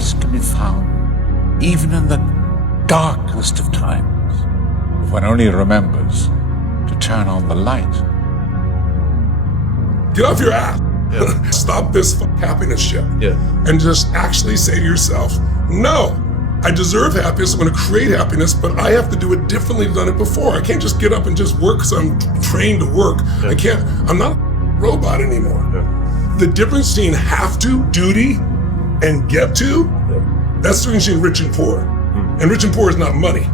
happiness can be found even in the darkest of times, if one only remembers to turn on the light. Get off your ass. Yeah. Stop this happiness shit. Yeah. And just actually say to yourself, no, I deserve happiness. I'm going to create happiness, but I have to do it differently than I've done it before. I can't just get up and just work because I'm trained to work. Yeah. I'm not a robot anymore. Yeah. The difference between have to, duty, and get to, that's the difference between rich and poor. And rich and poor is not money,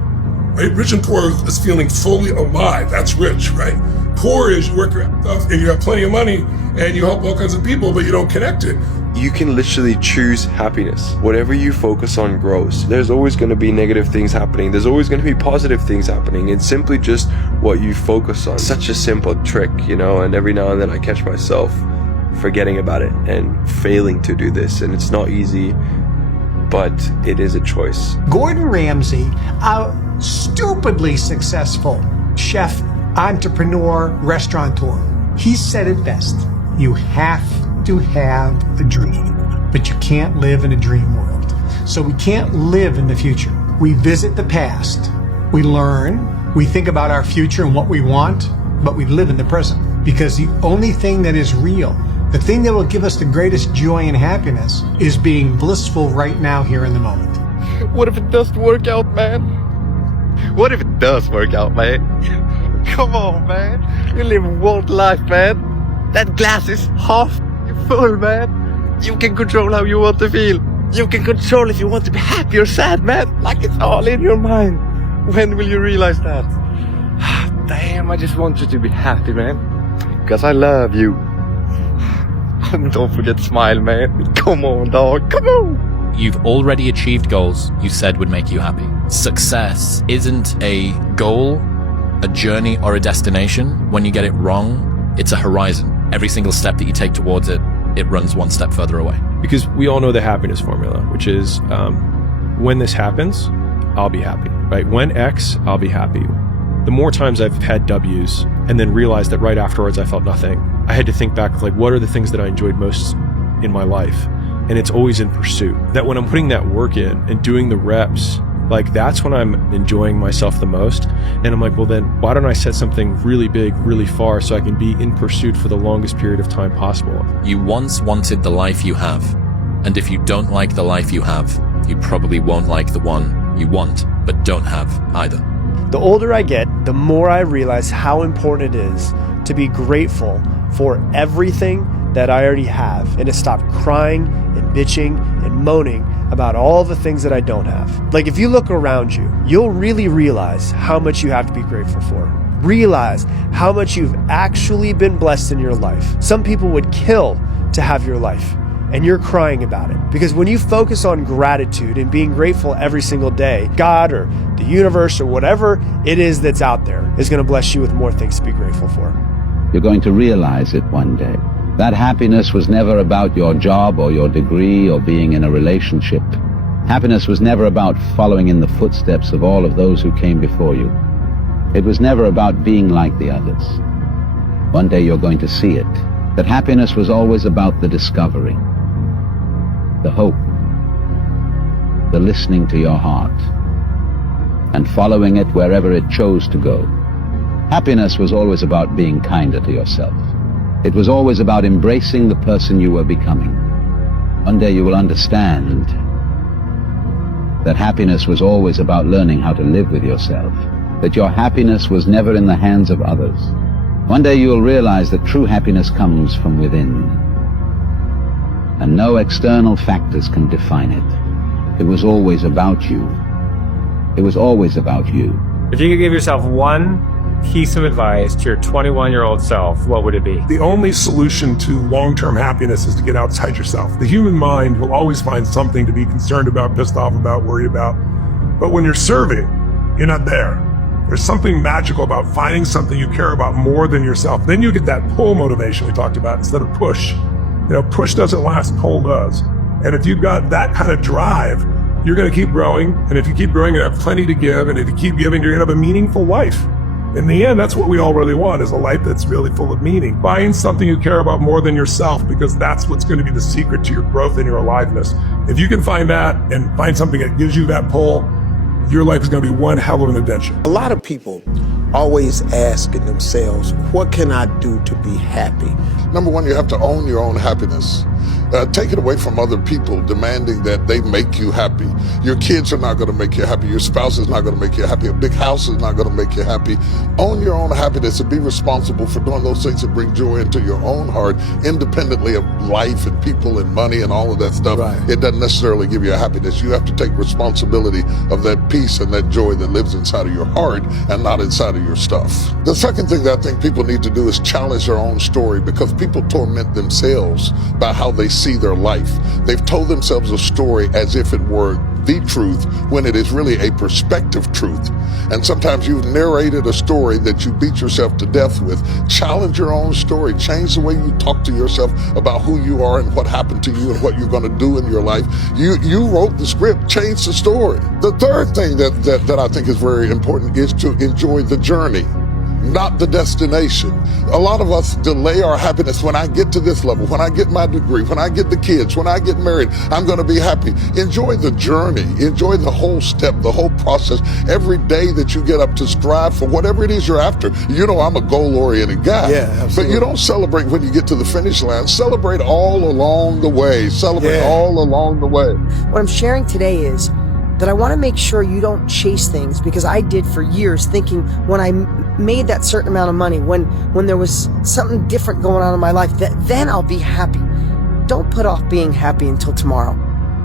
right? Rich and poor is feeling fully alive. That's rich, right? Poor is you work your ass off and you have plenty of money and you help all kinds of people, but you don't connect it. You can literally choose happiness. Whatever you focus on grows. There's always going to be negative things happening. There's always going to be positive things happening. It's simply just what you focus on. Such a simple trick, you know, and every now and then I catch myself forgetting about it and failing to do this. And it's not easy, but it is a choice. Gordon Ramsay, a stupidly successful chef, entrepreneur, restaurateur, he said it best. You have to have a dream, but you can't live in a dream world. So we can't live in the future. We visit the past, we learn, we think about our future and what we want, but we live in the present. Because the only thing that is real, the thing that will give us the greatest joy and happiness, is being blissful right now, here in the moment. What if it doesn't work out, man? What if it does work out, man? Come on, man. You live one life, man. That glass is half full, man. You can control how you want to feel. You can control if you want to be happy or sad, man. Like it's all in your mind. When will you realize that? Damn, I just want you to be happy, man. Because I love you. Don't forget to smile, man. Come on, dog. Come on. You've already achieved goals you said would make you happy. Success isn't a goal, a journey, or a destination. When you get it wrong, it's a horizon. Every single step that you take towards it, it runs one step further away. Because we all know the happiness formula, which is when this happens, I'll be happy, right? When X, I'll be happy. The more times I've had W's and then realized that right afterwards I felt nothing, I had to think back, like, what are the things that I enjoyed most in my life? And it's always in pursuit. That when I'm putting that work in and doing the reps, like, that's when I'm enjoying myself the most. And I'm like, well, then why don't I set something really big, really far, so I can be in pursuit for the longest period of time possible? You once wanted the life you have. And if you don't like the life you have, you probably won't like the one you want, but don't have either. The older I get, the more I realize how important it is to be grateful for everything that I already have, and to stop crying and bitching and moaning about all the things that I don't have. Like, if you look around you, you'll really realize how much you have to be grateful for. Realize how much you've actually been blessed in your life. Some people would kill to have your life, and you're crying about it. Because when you focus on gratitude and being grateful every single day, God or the universe or whatever it is that's out there is going to bless you with more things to be grateful for. You're going to realize it one day. That happiness was never about your job or your degree or being in a relationship. Happiness was never about following in the footsteps of all of those who came before you. It was never about being like the others. One day you're going to see it. That happiness was always about the discovery, the hope, the listening to your heart, and following it wherever it chose to go. Happiness was always about being kinder to yourself. It was always about embracing the person you were becoming. One day you will understand that happiness was always about learning how to live with yourself, that your happiness was never in the hands of others. One day you will realize that true happiness comes from within, and no external factors can define it. It was always about you. It was always about you. If you could give yourself one piece of advice to your 21-year-old self, what would it be? The only solution to long-term happiness is to get outside yourself. The human mind will always find something to be concerned about, pissed off about, worried about. But when you're serving, you're not there. There's something magical about finding something you care about more than yourself. Then you get that pull motivation we talked about instead of push. You know, push doesn't last, pull does. And if you've got that kind of drive, you're going to keep growing. And if you keep growing, you have plenty to give. And if you keep giving, you're going to have a meaningful life. In the end, that's what we all really want, is a life that's really full of meaning. Find something you care about more than yourself, because that's what's going to be the secret to your growth and your aliveness. If you can find that and find something that gives you that pull, your life is going to be one hell of an adventure. A lot of people always asking themselves, what can I do to be happy? Number one, you have to own your own happiness. Take it away from other people demanding that they make you happy. Your kids are not going to make you happy. Your spouse is not going to make you happy. A big house is not going to make you happy. Own your own happiness and be responsible for doing those things that bring joy into your own heart, independently of life and people and money and all of that stuff. Right. It doesn't necessarily give you a happiness. You have to take responsibility of that peace and that joy that lives inside of your heart and not inside of your stuff. The second thing that I think people need to do is challenge their own story, because people torment themselves by how they see their life. They've told themselves a story as if it were the truth, when it is really a perspective truth. And sometimes you've narrated a story that you beat yourself to death with. Challenge your own story. Change the way you talk to yourself about who you are and what happened to you and what you're going to do in your life. You wrote the script. Change the story. The third thing that I think is very important is to enjoy the journey, not the destination. A lot of us delay our happiness. When I get to this level, when I get my degree, when I get the kids, when I get married, I'm going to be happy. Enjoy the journey. Enjoy the whole step, the whole process. Every day that you get up to strive for whatever it is you're after. You know, I'm a goal-oriented guy. Yeah, absolutely. But you don't celebrate when you get to the finish line. Celebrate all along the way. Celebrate all along the way. What I'm sharing today is that I want to make sure you don't chase things, because I did for years, thinking when I made that certain amount of money, when there was something different going on in my life, then I'll be happy. Don't put off being happy until tomorrow.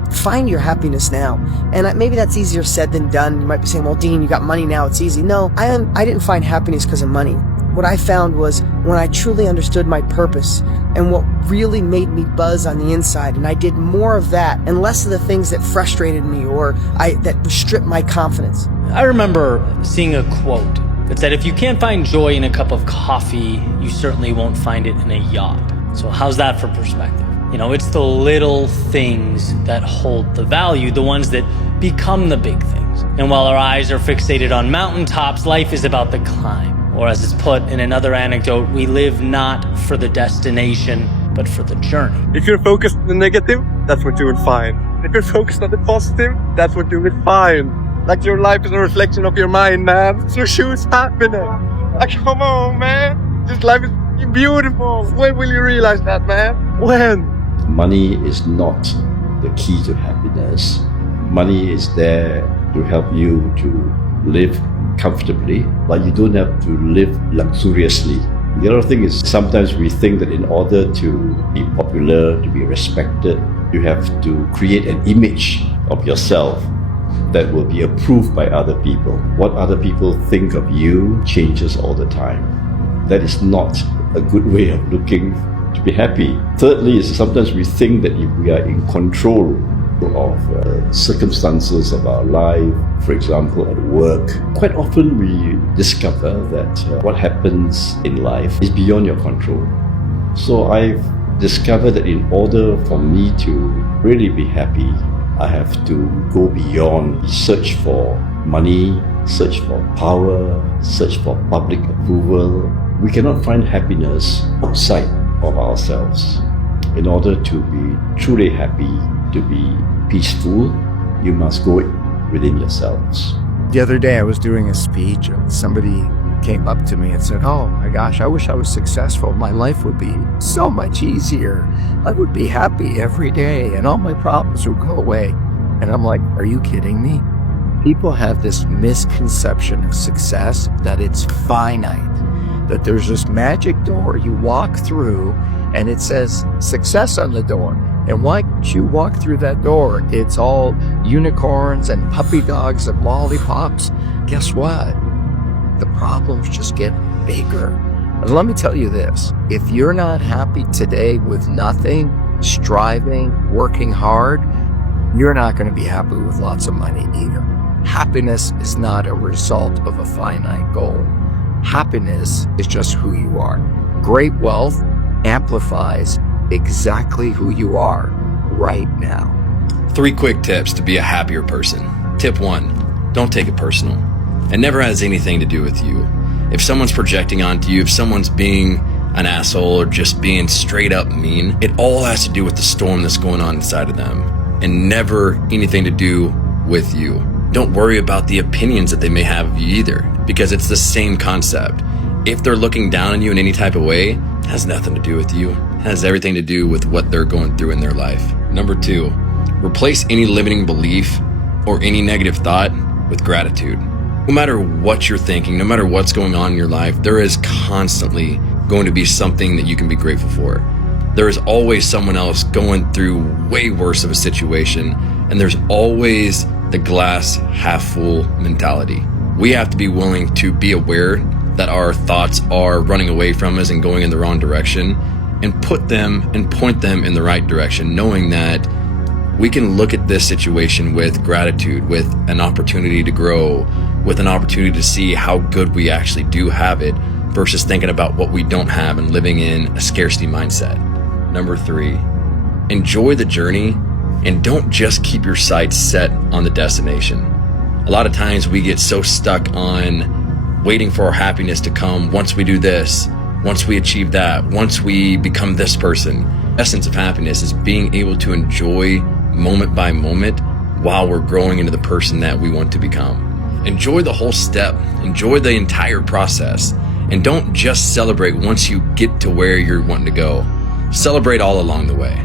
Find your happiness now. And maybe that's easier said than done. You might be saying, well, Dean, you got money now, it's easy. No, I didn't find happiness because of money. What I found was when I truly understood my purpose and what really made me buzz on the inside, and I did more of that and less of the things that frustrated me or that stripped my confidence. I remember seeing a quote that said, if you can't find joy in a cup of coffee, you certainly won't find it in a yacht. So how's that for perspective? You know, it's the little things that hold the value, the ones that become the big things. And while our eyes are fixated on mountaintops, life is about the climb. Or as it's put in another anecdote, we live not for the destination, but for the journey. If you're focused on the negative, that's what you will find. If you're focused on the positive, that's what you will find. Like your life is a reflection of your mind, man. So choose happiness. Like, come on, man. This life is beautiful. When will you realize that, man? When? Money is not the key to happiness. Money is there to help you to live comfortably, but you don't have to live luxuriously. The other thing is, sometimes we think that in order to be popular, to be respected, you have to create an image of yourself that will be approved by other people. What other people think of you changes all the time. That is not a good way of looking to be happy. Thirdly, is sometimes we think that if we are in control of circumstances of our life, for example at work, quite often we discover that what happens in life is beyond your control. So I've discovered that in order for me to really be happy, I have to go beyond search for money, search for power, search for public approval. We cannot find happiness outside of ourselves. In order to be truly happy, to be peaceful, you must go within yourselves. The other day I was doing a speech and somebody came up to me and said, oh my gosh, I wish I was successful. My life would be so much easier. I would be happy every day and all my problems would go away. And I'm like, are you kidding me? People have this misconception of success that it's finite, that there's this magic door you walk through and it says success on the door. And once you walk through that door, it's all unicorns and puppy dogs and lollipops. Guess what? The problems just get bigger. And let me tell you this, if you're not happy today with nothing, striving, working hard, you're not going to be happy with lots of money either. Happiness is not a result of a finite goal. Happiness is just who you are. Great wealth amplifies exactly who you are right now. 3 quick tips to be a happier person. Tip 1, don't take it personal. It never has anything to do with you. If someone's projecting onto you, if someone's being an asshole or just being straight up mean, it all has to do with the storm that's going on inside of them and never anything to do with you. Don't worry about the opinions that they may have of you either, because it's the same concept. If they're looking down on you in any type of way, it has nothing to do with you. It has everything to do with what they're going through in their life. Number 2, replace any limiting belief or any negative thought with gratitude. No matter what you're thinking, no matter what's going on in your life, there is constantly going to be something that you can be grateful for. There is always someone else going through way worse of a situation, and there's always the glass half full mentality. We have to be willing to be aware that our thoughts are running away from us and going in the wrong direction, and put them and point them in the right direction, knowing that we can look at this situation with gratitude, with an opportunity to grow, with an opportunity to see how good we actually do have it, versus thinking about what we don't have and living in a scarcity mindset. Number 3, enjoy the journey and don't just keep your sights set on the destination. A lot of times we get so stuck on waiting for our happiness to come once we do this, once we achieve that, once we become this person. The essence of happiness is being able to enjoy moment by moment while we're growing into the person that we want to become. Enjoy the whole step, enjoy the entire process, and don't just celebrate once you get to where you're wanting to go. Celebrate all along the way.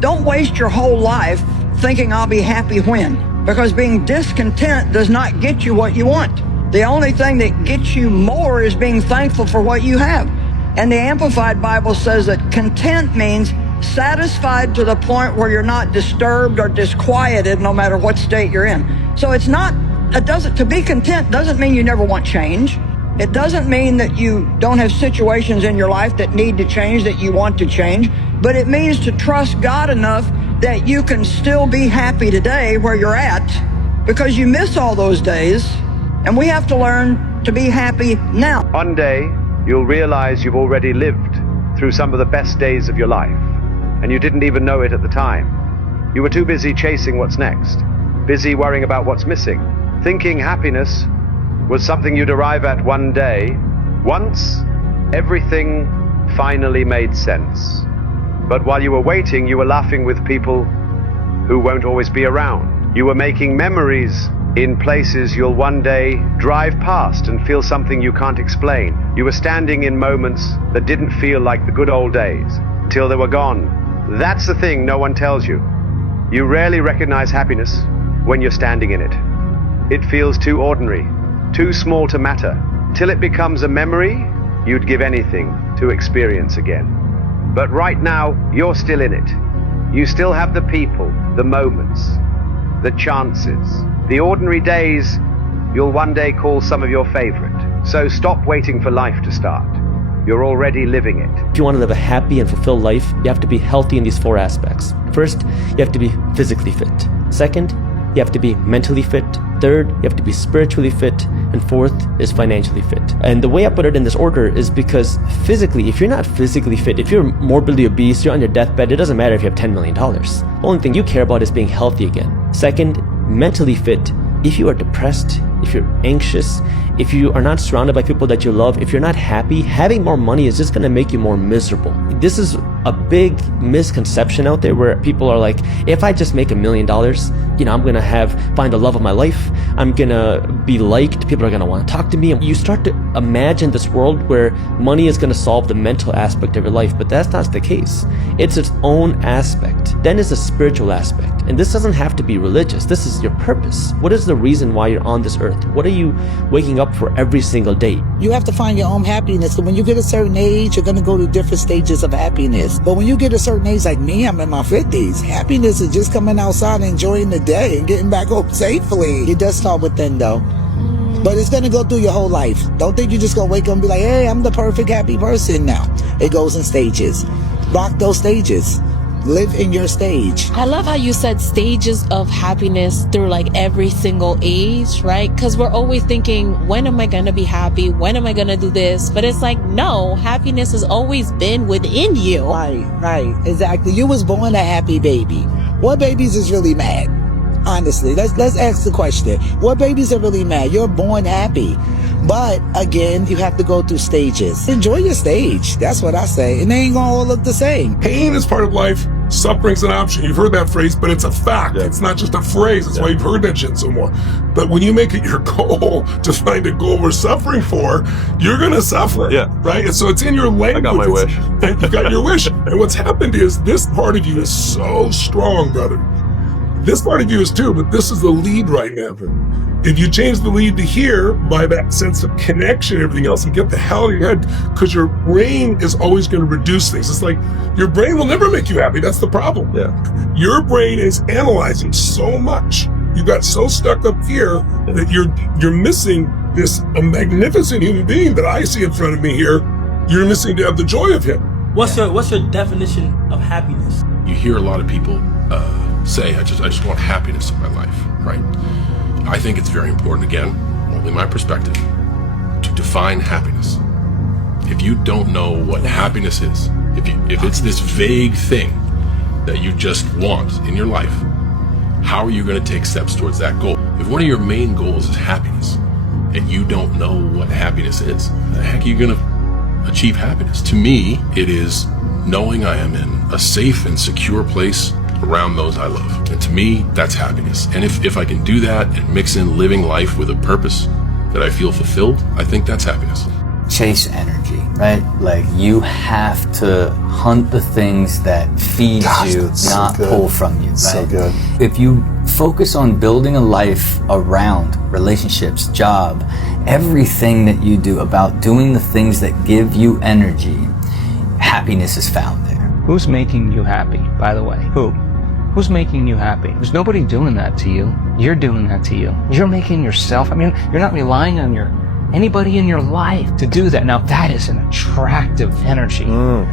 Don't waste your whole life thinking I'll be happy when, because being discontent does not get you what you want. The only thing that gets you more is being thankful for what you have. And the Amplified Bible says that content means satisfied to the point where you're not disturbed or disquieted no matter what state you're in. So to be content doesn't mean you never want change. It doesn't mean that you don't have situations in your life that need to change, that you want to change, but it means to trust God enough that you can still be happy today where you're at, because you miss all those days, and we have to learn to be happy now. One day, you'll realize you've already lived through some of the best days of your life, and you didn't even know it at the time. You were too busy chasing what's next, busy worrying about what's missing, thinking happiness was something you'd arrive at one day, once everything finally made sense. But while you were waiting, you were laughing with people who won't always be around. You were making memories in places you'll one day drive past and feel something you can't explain. You were standing in moments that didn't feel like the good old days, till they were gone. That's the thing no one tells you. You rarely recognize happiness when you're standing in it. It feels too ordinary, too small to matter. Till it becomes a memory you'd give anything to experience again. But right now, you're still in it. You still have the people, the moments, the chances, the ordinary days you'll one day call some of your favorite. So stop waiting for life to start. You're already living it. If you want to live a happy and fulfilled life, you have to be healthy in these 4 aspects. First, you have to be physically fit. Second, you have to be mentally fit. Third, you have to be spiritually fit. And fourth is financially fit. And the way I put it in this order is because physically, if you're not physically fit, if you're morbidly obese, you're on your deathbed, it doesn't matter if you have $10 million. The only thing you care about is being healthy again. Second, mentally fit. If you are depressed, if you're anxious, if you are not surrounded by people that you love, if you're not happy, having more money is just going to make you more miserable. This is a big misconception out there where people are like, if I just make $1 million, I'm going to find the love of my life. I'm going to be liked. People are going to want to talk to me. You start to imagine this world where money is going to solve the mental aspect of your life, but that's not the case. It's its own aspect. Then is a spiritual aspect. And this doesn't have to be religious. This is your purpose. What is the reason why you're on this earth? What are you waking up for every single day? You have to find your own happiness. And when you get a certain age, you're going to go to different stages of happiness. But when you get a certain age, like me, I'm in my 50s. Happiness is just coming outside and enjoying the day and getting back home safely. It does start within, though. But it's going to go through your whole life. Don't think you're just going to wake up and be like, hey, I'm the perfect happy person now. It goes in stages. Rock those stages. Live in your stage. I love how you said stages of happiness through like every single age, right? Because we're always thinking, when am I going to be happy? When am I going to do this? But it's like, no, happiness has always been within you. Right, exactly. You was born a happy baby. What babies is really mad? Honestly, let's ask the question. What babies are really mad? You're born happy. But again, you have to go through stages. Enjoy your stage. That's what I say. And they ain't gonna all look the same. Pain is part of life. Suffering's an option. You've heard that phrase, but it's a fact. It's not just a phrase. That's why you've heard that shit so more. But when you make it your goal to find a goal we're suffering for, you're gonna suffer. Right? And so it's in your language. I got my wish. And you got your wish. And what's happened is this part of you is so strong, brother. This part of you is too, but this is the lead right now. If you change the lead to here by that sense of connection and everything else and get the hell out of your head, because your brain is always going to reduce things. It's like your brain will never make you happy. That's the problem. Your brain is analyzing so much. You got so stuck up here that you're missing this a magnificent human being that I see in front of me here. You're missing to have the joy of him. What's your definition of happiness? You hear a lot of people say, I just want happiness in my life, right? I think it's very important, again, only my perspective, to define happiness. If you don't know what happiness is, if it's this vague thing that you just want in your life, how are you going to take steps towards that goal? If one of your main goals is happiness, and you don't know what happiness is, how the heck are you going to achieve happiness? To me, it is knowing I am in a safe and secure place around those I love. And to me, that's happiness. And if I can do that and mix in living life with a purpose that I feel fulfilled, I think that's happiness. Chase energy, right? Like you have to hunt the things that feed you, not pull from you, right? So good. If you focus on building a life around relationships, job, everything that you do about doing the things that give you energy, happiness is found there. Who's making you happy, by the way? Who's making you happy? There's nobody doing that to you. You're doing that to you. You're making yourself, you're not relying on anybody in your life to do that. Now, that is an attractive energy.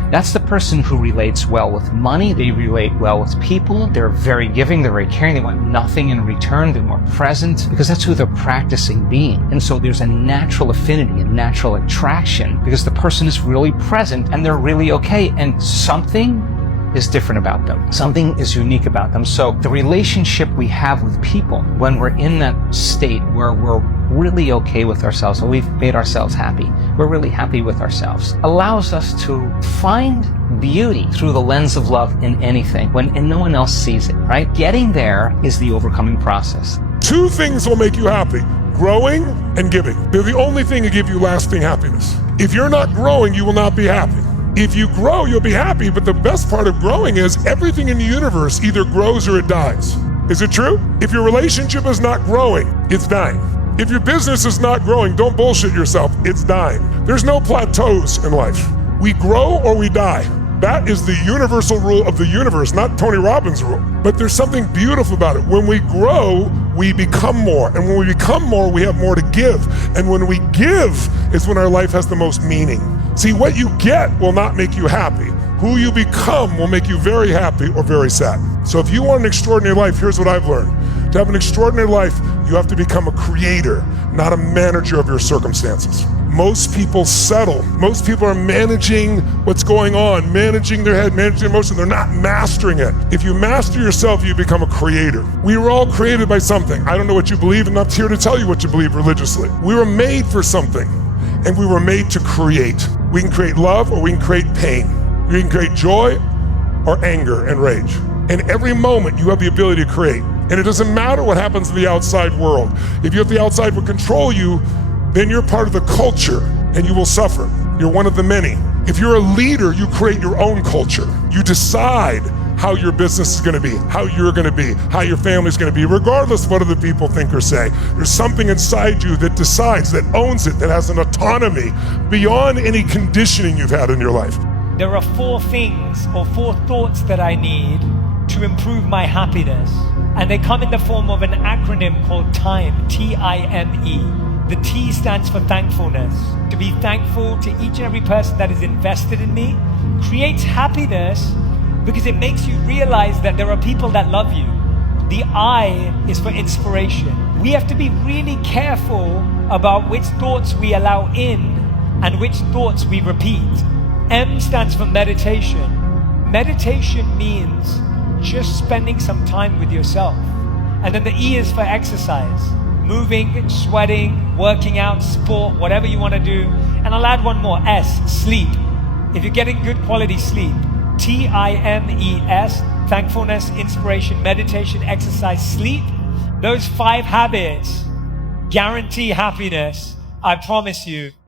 That's the person who relates well with money. They relate well with people. They're very giving. They're very caring. They want nothing in return. They're more present because that's who they're practicing being. And so there's a natural affinity, a natural attraction because the person is really present and they're really okay. And something is different about them. Something is unique about them. So the relationship we have with people when we're in that state where we're really okay with ourselves and we've made ourselves happy, we're really happy with ourselves, allows us to find beauty through the lens of love in anything and no one else sees it, right? Getting there is the overcoming process. Two things will make you happy: growing and giving. They're the only thing that give you lasting happiness. If you're not growing, you will not be happy. If you grow, you'll be happy, but the best part of growing is everything in the universe either grows or it dies. Is it true? If your relationship is not growing, it's dying. If your business is not growing, don't bullshit yourself, it's dying. There's no plateaus in life. We grow or we die. That is the universal rule of the universe, not Tony Robbins' rule. But there's something beautiful about it. When we grow, we become more. And when we become more, we have more to give. And when we give is when our life has the most meaning. See, what you get will not make you happy. Who you become will make you very happy or very sad. So if you want an extraordinary life, here's what I've learned. To have an extraordinary life, you have to become a creator, not a manager of your circumstances. Most people settle. Most people are managing what's going on, managing their head, managing their emotion. They're not mastering it. If you master yourself, you become a creator. We were all created by something. I don't know what you believe, and I'm not here to tell you what you believe religiously. We were made for something, and we were made to create. We can create love or we can create pain. We can create joy or anger and rage. And every moment you have the ability to create. And it doesn't matter what happens in the outside world. If you have the outside will control you, then you're part of the culture and you will suffer. You're one of the many. If you're a leader, you create your own culture. You decide how your business is going to be, how you're going to be, how your family's going to be, regardless of what other people think or say. There's something inside you that decides, that owns it, that has an autonomy beyond any conditioning you've had in your life. There are 4 things or 4 thoughts that I need to improve my happiness. And they come in the form of an acronym called TIME, T-I-M-E. The T stands for thankfulness. To be thankful to each and every person that is invested in me creates happiness because it makes you realize that there are people that love you. The I is for inspiration. We have to be really careful about which thoughts we allow in and which thoughts we repeat. M stands for meditation. Meditation means just spending some time with yourself. And then the E is for exercise. moving, sweating, working out, sport, whatever you want to do. And I'll add one more, S, sleep. If you're getting good quality sleep, TIMES, thankfulness, inspiration, meditation, exercise, sleep, those 5 habits guarantee happiness. I promise you.